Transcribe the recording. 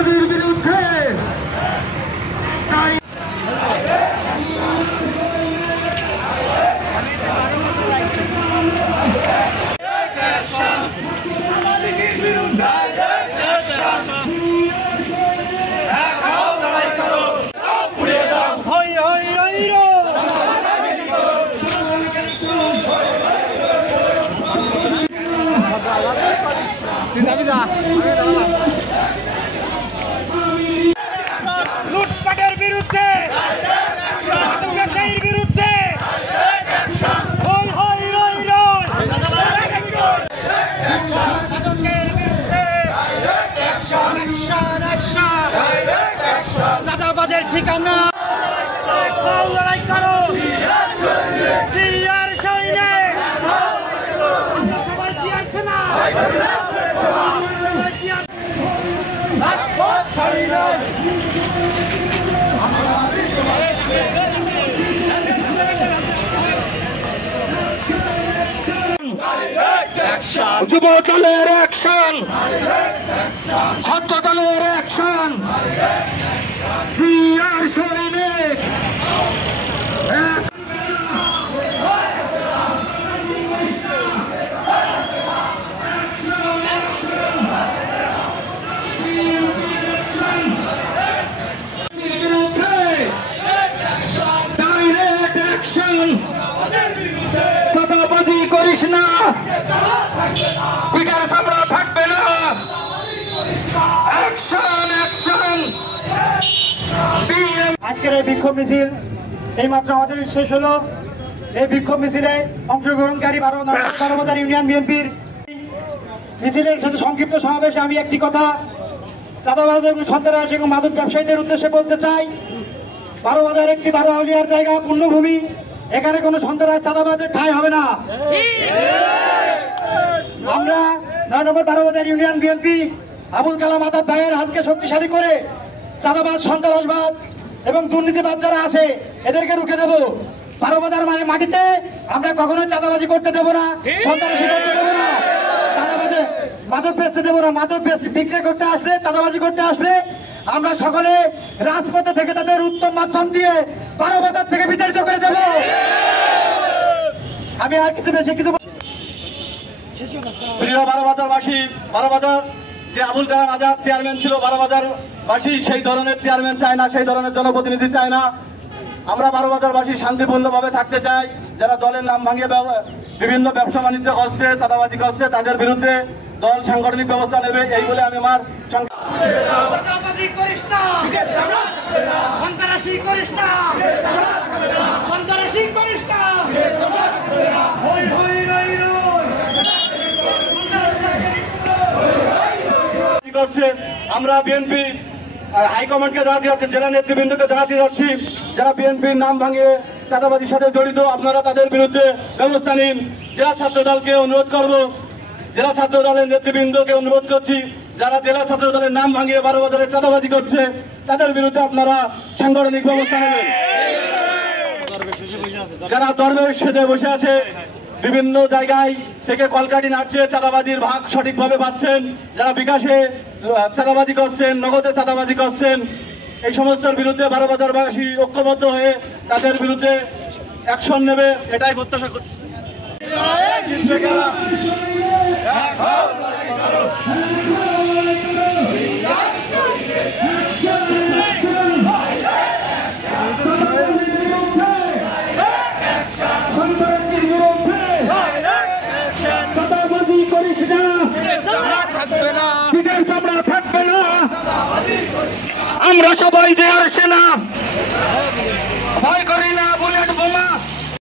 চাঁদাবাজির বিরুদ্ধে লুটপাটের বিরুদ্ধে, ব্যবসায়ীর বিরুদ্ধে চাঁদাবাজের ঠিকানা লড়াই করো জিয়ার সৈনিক সবাই জিয়ার সেনা যুব দলের অ্যাকশন, ছাত্র দলের অ্যাকশন, জিয়ার সৈনিক চাঁদাবাজি করিস না, পিটার চামড়া থাকবে না। Action action. আজকের এই বিক্ষোভ মিছিল এইমাত্র আমাদের শেষ হলো। এই বিক্ষোভ মিছিলে অংশগ্রহণকারী বারোবাজার ইউনিয়ন বিএনপির মিছিলের সাথে সংক্ষিপ্ত সমাবেশে আমি একটি কথা চাঁদাবাজ এবং সন্ত্রাস এবং মাদক ব্যবসায়ীদের উদ্দেশ্যে বলতে চাই। বারোবাজার একটি বারো আউলিয়ার জায়গা, পুণ্যভূমি। এখানে কোনো সন্ত্রাস চাঁদাবাজের ঠাঁই হবে না। আমরা 9 নম্বর বারোবাজার ইউনিয়ন বিএনপি আবুল কালাম আজাদ ভাইয়ের হাতকে শক্তিশালী করে চাঁদাবাজ, সন্ত্রাসবাদ এবং দুর্নীতিবাদ যারা আছে এদেরকে রুখে দেবো। বারোবাজার মাটিতে আমরা কখনোই চাঁদাবাজি করতে দেবো না, সন্ত্রাসী করতে দেবো না, চাঁদাবাজে মাদক বেচতে দেবো না। মাদক বিক্রি করতে আসলে, চাঁদাবাজি করতে আসলে আমরা সকলে রাজপথে থেকে তাদের উত্তম মাধ্যম দিয়ে বারোবাজার থেকে বিতাড়িত করে দেব। আমি আর কিছু বেশি কিছু প্রিয় বারোবাজারবাসী, বারোবাজার যে আবুল কালাম আজাদ চেয়ারম্যান ছিল, বারোবাজারবাসী সেই ধরনের চেয়ারম্যান চায় না, সেই ধরনের জনপ্রতিনিধি চায় না। আমরা বারোবাজারবাসী শান্তিপূর্ণভাবে থাকতে চাই। যারা দলের নাম ভাঙিয়ে বিভিন্ন ব্যবসা বাণিজ্য করছে, চাঁদাবাজি করছে, তাদের বিরুদ্ধে দল সাংগঠনিক ব্যবস্থা নেবে, এই বলে আমি আমার আমরা বিএনপি হাইকমান্ডকে জানাতে যাচ্ছি, জেলা নেতৃবৃন্দকে জানাতে যাচ্ছি, যারা বিএনপির নাম ভাঙিয়ে চাঁদাবাজির সাথে জড়িত আপনারা তাদের বিরুদ্ধে ব্যবস্থা নিন। জেলা ছাত্র দলকে অনুরোধ করব, জেলা ছাত্র দলের নেতৃবৃন্দকে অনুরোধ করছি, যারা জেলা ছাত্র দলের নাম ভাঙিয়ে বারোবাজারে চাঁদাবাজি করছে তাদের বিরুদ্ধে আপনারা সাংগঠনিক ব্যবস্থা নেবেন। যারা দরবেশ সেজে বসে আছে, বিভিন্ন জায়গায় থেকে কলকাঠি নাড়ছে, চাঁদাবাজির ভাগ সঠিকভাবে পাচ্ছেন, যারা বিকাশে চাঁদাবাজি করছেন, নগদে চাঁদাবাজি করছেন, এই সমস্তের বিরুদ্ধে বারোবাজারবাসী ঐক্যবদ্ধ হয়ে তাদের বিরুদ্ধে অ্যাকশন নেবে, এটাই প্রত্যাশা করছি। আমরা সবাই জিয়ার সেনা, ভয় করি না বুলেট বোমা।